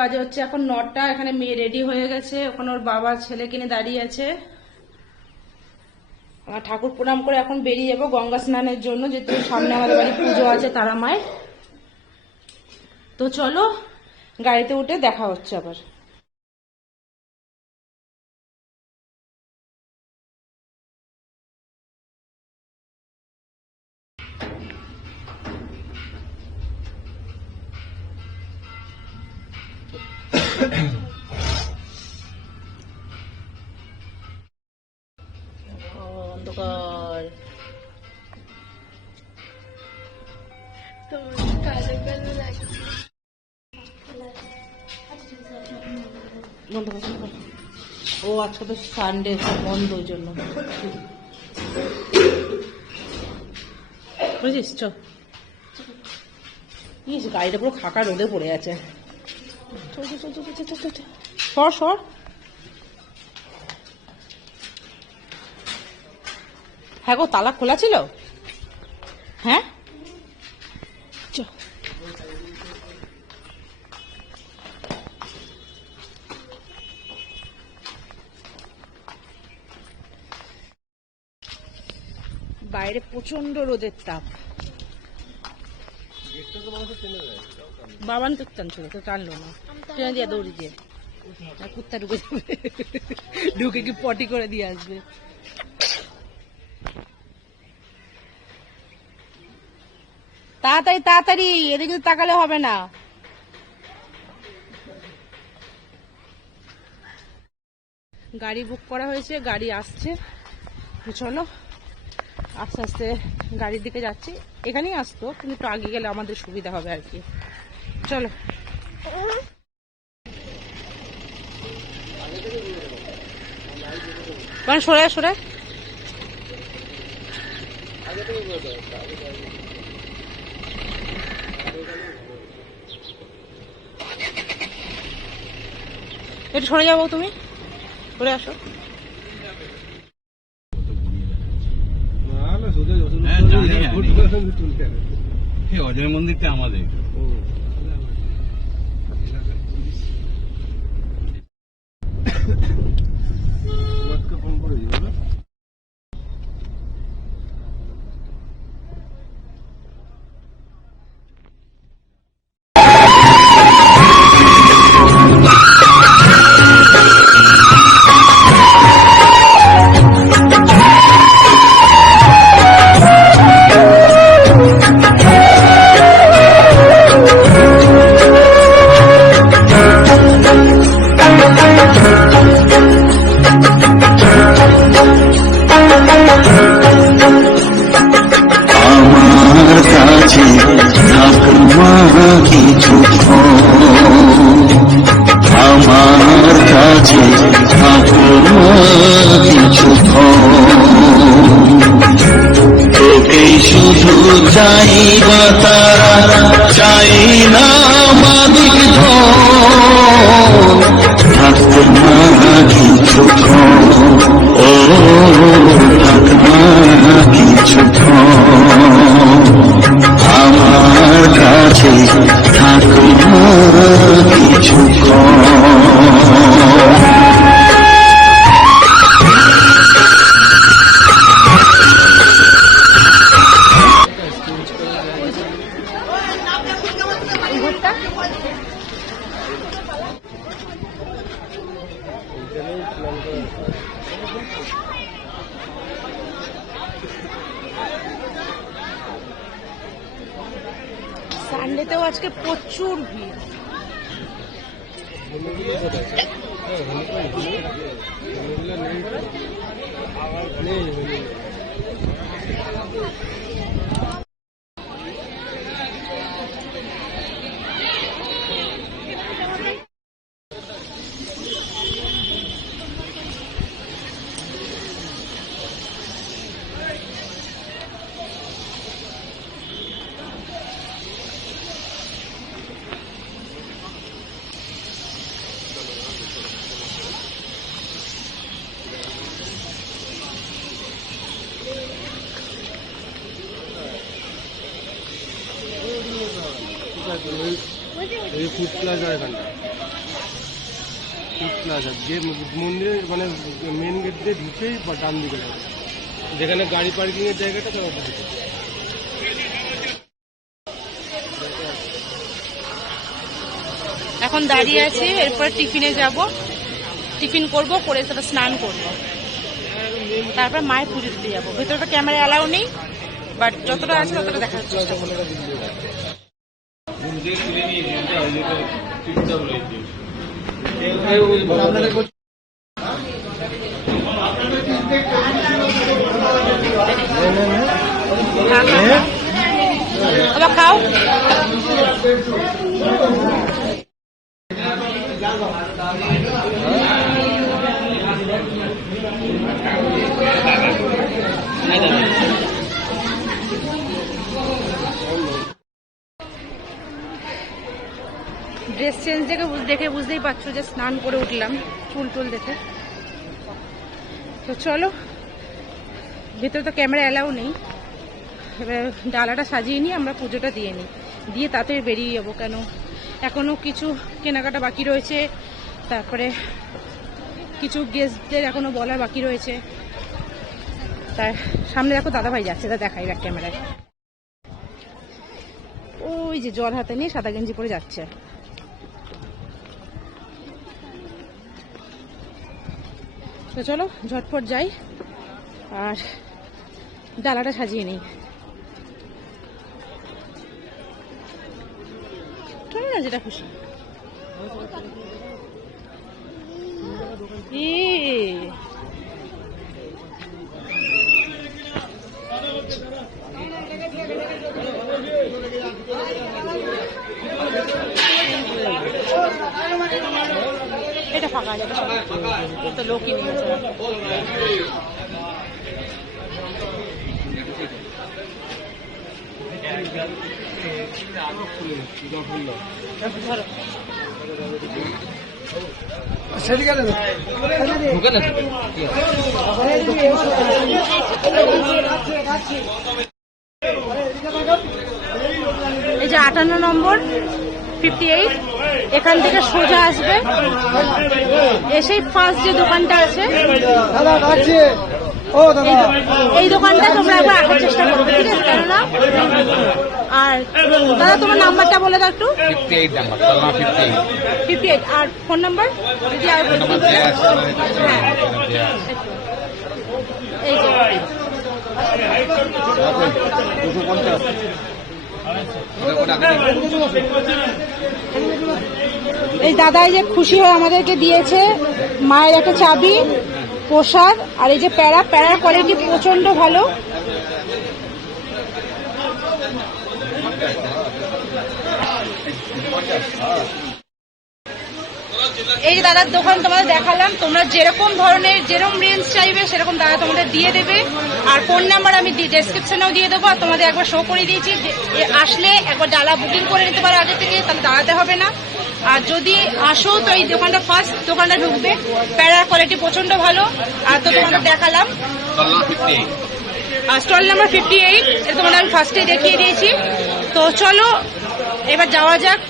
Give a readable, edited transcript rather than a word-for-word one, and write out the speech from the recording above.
বাজে হচ্ছে এখন 9টা। এখানে মেয়ে রেডি হয়ে গেছে, ওখানে ওর বাবা ছেলে কিনে দাঁড়িয়ে আছে। ঠাকুর প্রণাম করে এখন বেরিয়ে যাবো গঙ্গা স্নানের জন্য, যেহেতু সামনে আমাদের বাড়ি পুজো আছে তারা মায়ের। তো চলো গাড়িতে উঠে দেখা হচ্ছে আবার। অন্ধকার ও আজকে তো সানডে বন্ধ, ওই জন্য বুঝিস। চ গাড়িটা পুরো ফাঁকা রোদে পড়ে আছে। সর সর। হ্যাঁ গো, তালা খোলা ছিল। হ্যাঁ চ। বাইরে প্রচন্ড রোদের তাপ। বাবান তো টানছিল, তো টানলো না, টেনে দিয়ে দৌড়ি দিয়ে কুত্তা ঢুকে যাবে, ঢুকে কি পটি করে দিয়ে আসবে। তাড়াতাড়ি তাড়াতাড়ি, এদিকে তাকালে হবে না। গাড়ি বুক করা হয়েছে, গাড়ি আসছে। চলো আস্তে আস্তে গাড়ির দিকে যাচ্ছি। এখানেই আসতো, কিন্তু একটু আগে গেলে আমাদের সুবিধা হবে আর কি। চলো মানে সরে সরে। একটু সরে যাবো, তুমি সরে আসো। অজয় মন্দিরটা আমাদের। আমার কাছে কিছু তোকে শুধু চাইবা তারা, চাই না মালিক থাকতে না কিছু ও থাকবা কিছু আমার কাছে থাকবা কিছু সানডেতেও আজকে প্রচুর ভিড়। এই ফুড প্লাজা এখানটা প্লাজা যে মন্দিরের মানে মেন গেট দিয়ে ঢুকেই বা ডান দিকে যাবে, যেখানে গাড়ি পার্কিং এর জায়গাটা তার অপোজিটে। এখন দাঁড়িয়ে আছি, এরপর টিফিনে যাব, টিফিন করব, করে তারপর স্নান করব, তারপর মায়ের পুজো দিতে যাবো। ভেতরে তো ক্যামেরা অ্যালাউ নেই, বাট যতটা আছে ততটা দেখার চেষ্টা করবো। আবার খাও। ড্রেস চেঞ্জ দেখে বুঝতেই পারছো যে স্নান করে উঠলাম, চুল টুল দেখে। তো চলো, ভেতরে তো ক্যামেরা অ্যালাউ নেই, এবার ডালাটা সাজিয়ে নিয়ে আমরা পুজোটা দিয়ে নিই, দিয়ে তাড়াতাড়ি বেরিয়ে যাবো। কেন এখনো কিছু কেনাকাটা বাকি রয়েছে, তারপরে কিছু গেস্টদের এখনো বলার বাকি রয়েছে। তার সামনে দেখো দাদাভাই যাচ্ছে, তা দেখাই ব্যাক ক্যামেরায়। ওই যে জল হাতে নিয়ে সাদা গেঞ্জি পরে যাচ্ছে। তো চলো ঝটপট যাই আর ডালাটা সাজিয়ে নিই। চলো না, যেটা খুশি। এটা ফাঁকা যাবে, তো লোকই নেই। ধরো এই যে 58 নম্বর 58, এখান থেকে সোজা আসবে, এসেই ফার্স্ট যে দোকানটা আছে এই দোকানটা তোমরা একবার আসার চেষ্টা করবে, ঠিক আছে? কেননা আর দাদা তোমার নাম্বারটা বলে দাও একটু। 58 আর ফোন নাম্বার যদি আর এই যে এই দাদাই যে খুশি হয়ে আমাদেরকে দিয়েছে মায়ের একটা চাবি, প্রসাদ, আর এই যে প্যারার কোয়ালিটি প্রচন্ড ভালো। এই যে দাদার দোকান তোমাদের দেখালাম, তোমরা যেরকম ধরনের যেরকম রেঞ্জ চাইবে সেরকম দাদা তোমাদের দিয়ে দেবে। আর ফোন নাম্বার আমি ডেসক্রিপশনেও দিয়ে দেবো, আর তোমাদের একবার শো করে দিয়েছি। আসলে একবার ডালা বুকিং করে নিতে পারো আগে থেকে, তাহলে দাঁড়াতে হবে না। আর যদি আসো তো এই দোকানটা ফার্স্ট দোকানটা ঢুকবে, প্যারার কোয়ালিটি প্রচন্ড ভালো। আর তো তোমাদের দেখালাম স্টল নাম্বার 58, এটা তোমাদের আমি ফার্স্টে দেখিয়ে দিয়েছি। তো চলো এবার যাওয়া যাক।